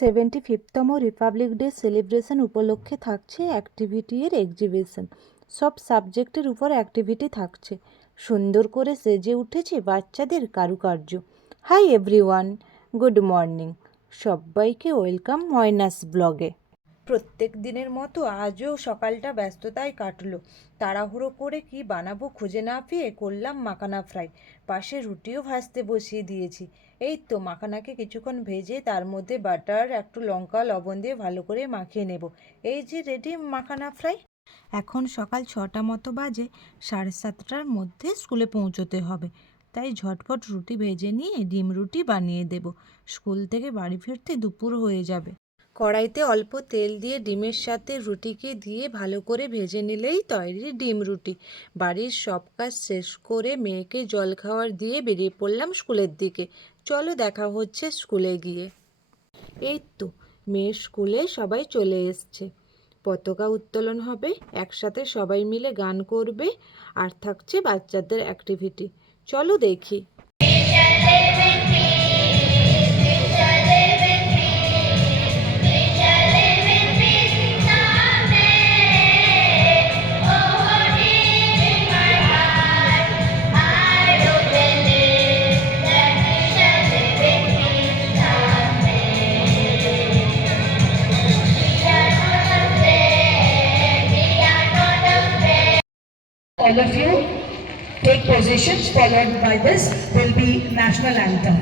75তম Republic day celebration উপলক্ষে থাকছে অ্যাক্টিভিটি এর এক্সিবিশন। সব সাবজেক্টের উপর অ্যাক্টিভিটি থাকছে। সুন্দর করে সেজে উঠেছে বাচ্চাদের কারুকার্য। Hi everyone, good morning. সবাইকে ওয়েলকাম ময়নাস ব্লগে। প্রত্যেক দিনের মতো আজও সকালটা ব্যস্ততায় কাটলো। তাড়াহুড়ো করে কি বানাবো খুঁজে না পেয়ে করলাম মাখানা ফ্রাই। পাশে রুটিও ভাজতে বসিয়ে দিয়েছি। এই তো মাখানাকে কিছুক্ষণ ভেজে তার মধ্যে বাটার, একটু লঙ্কা, লবণ দিয়ে ভালো করে মাখিয়ে নেব। এই যে রেডি মাখানা ফ্রাই। এখন সকাল 6টা মতো বাজে। 7:30টার মধ্যে স্কুলে পৌঁছতে হবে, তাই ঝটপট রুটি ভেজে নিয়ে ডিম রুটি বানিয়ে দেব। স্কুল থেকে বাড়ি ফিরতে দুপুর হয়ে যাবে। কড়াইতে অল্প তেল দিয়ে ডিমের সাথে রুটিকে দিয়ে ভালো করে ভেজে নিলেই তৈরি ডিম রুটি। বাড়ির সব কাজ শেষ করে মেয়েকে জলখাবার দিয়ে বেরিয়ে পড়লাম স্কুলের দিকে। চলো দেখা হচ্ছে স্কুলে গিয়ে। এই তো মেয়ের স্কুলে সবাই চলে এসছে। পতাকা উত্তোলন হবে, একসাথে সবাই মিলে গান করবে, আর থাকছে বাচ্চাদের অ্যাক্টিভিটি। চলো দেখি। All of you take positions, followed by this will be national anthem.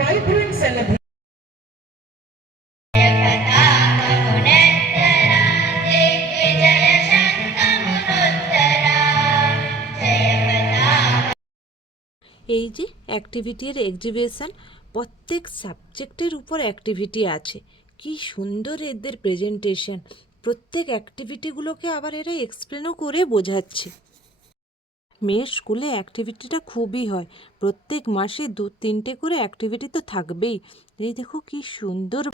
Vibrant celebration. এই যে অ্যাক্টিভিটির এক্সিবিশন, প্রত্যেক সাবজেক্টের উপর অ্যাক্টিভিটি আছে। কি সুন্দর এদের প্রেজেন্টেশন। প্রত্যেক অ্যাক্টিভিটিগুলোকে আবার এরা এক্সপ্লেনও করে বোঝাচ্ছে। মেয়ের স্কুলে অ্যাক্টিভিটিটা খুবই হয়। প্রত্যেক মাসে 2-3টে করে অ্যাক্টিভিটি তো থাকবেই। এই দেখো কি সুন্দর।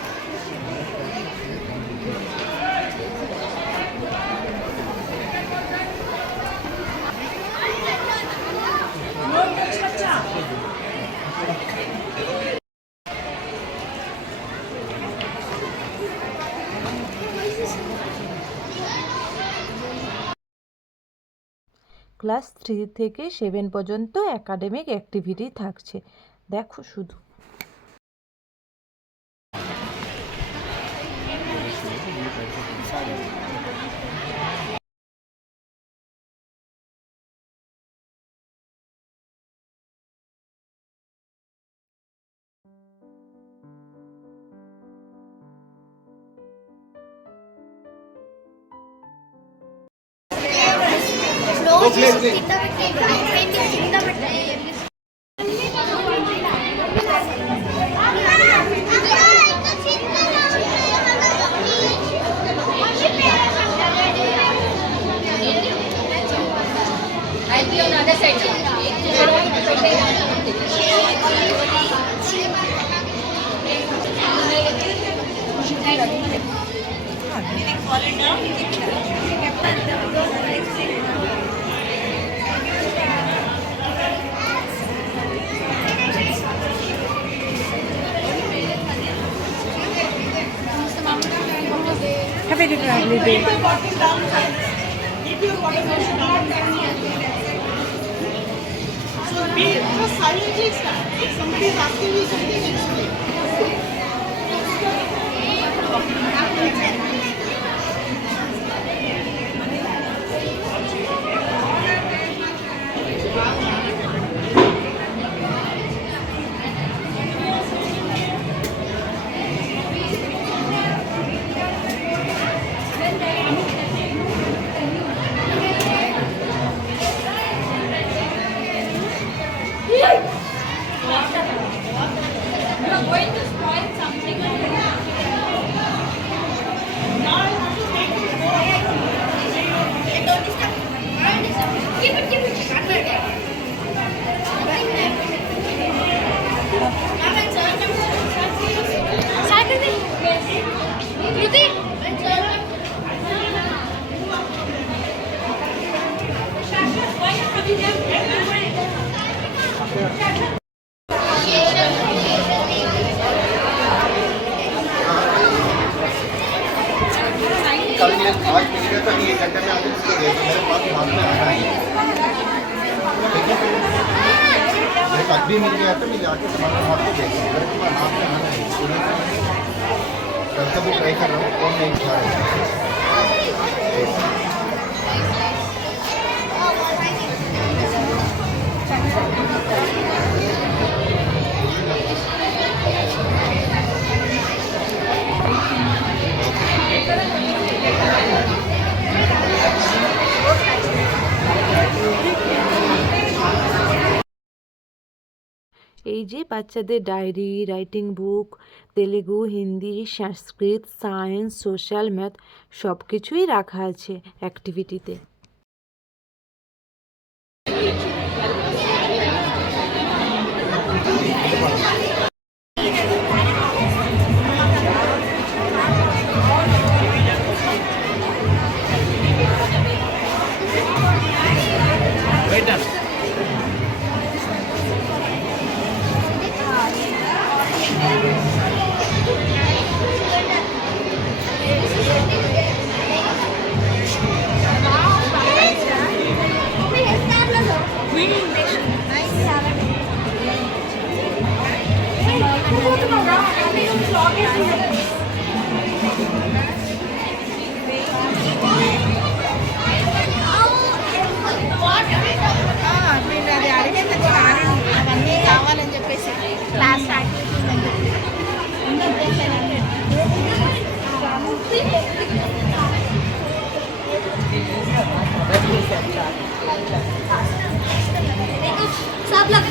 ক্লাস 3 থেকে 7 পর্যন্ত একাডেমিক অ্যাক্টিভিটি থাকছে। দেখো শুধু। Republic Day. So be just silently stand. If somebody is asking you something, explain. कल ये आज मिलेगा तो ये घंटे में आपको इसको दे मेरे पास बाद में आना है ठीक है मेरे को अभी मिल गया तो मैं जाके तुम्हारे हाथ को दे दूँगा मेरे पास हाथ में आना है कल का भी ट्राई कर रहा हूँ कौन नहीं उठा रहा है এই যে বাচ্চাদের ডায়েরি, রাইটিং বুক, তেলেগু, হিন্দি, সংস্কৃত, সায়েন্স, সোশ্যাল, ম্যাথ সব কিছুই রাখা আছে অ্যাক্টিভিটিতে। అది అడిగేది కానీ అవన్నీ కావాలని చెప్పేసి క్లాస్ యాక్టివిటీస్ అని చెప్పి सब लोग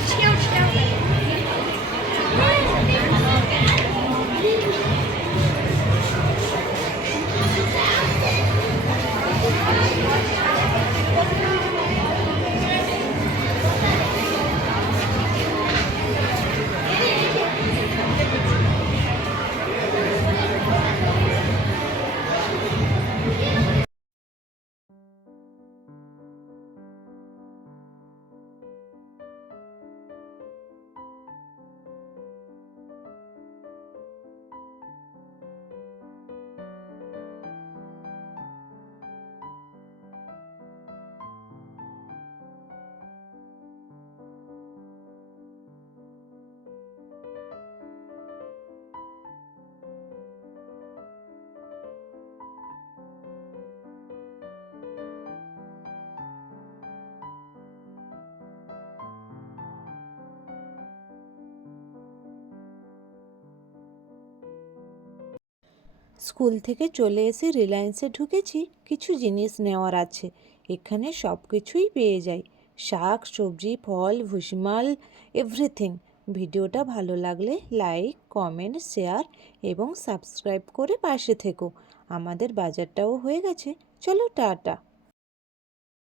স্কুল থেকে চলে এসে রিলায়েন্সে ঢুকেছি, কিছু জিনিস নেওয়ার আছে। এখানে সব কিছুই পেয়ে যাই, শাক, সবজি, ফল, ভুসিমাল, এভরিথিং। ভিডিওটা ভালো লাগলে লাইক, কমেন্ট, শেয়ার এবং সাবস্ক্রাইব করে পাশে থেকো। আমাদের বাজারটাও হয়ে গেছে, চলো টাটা।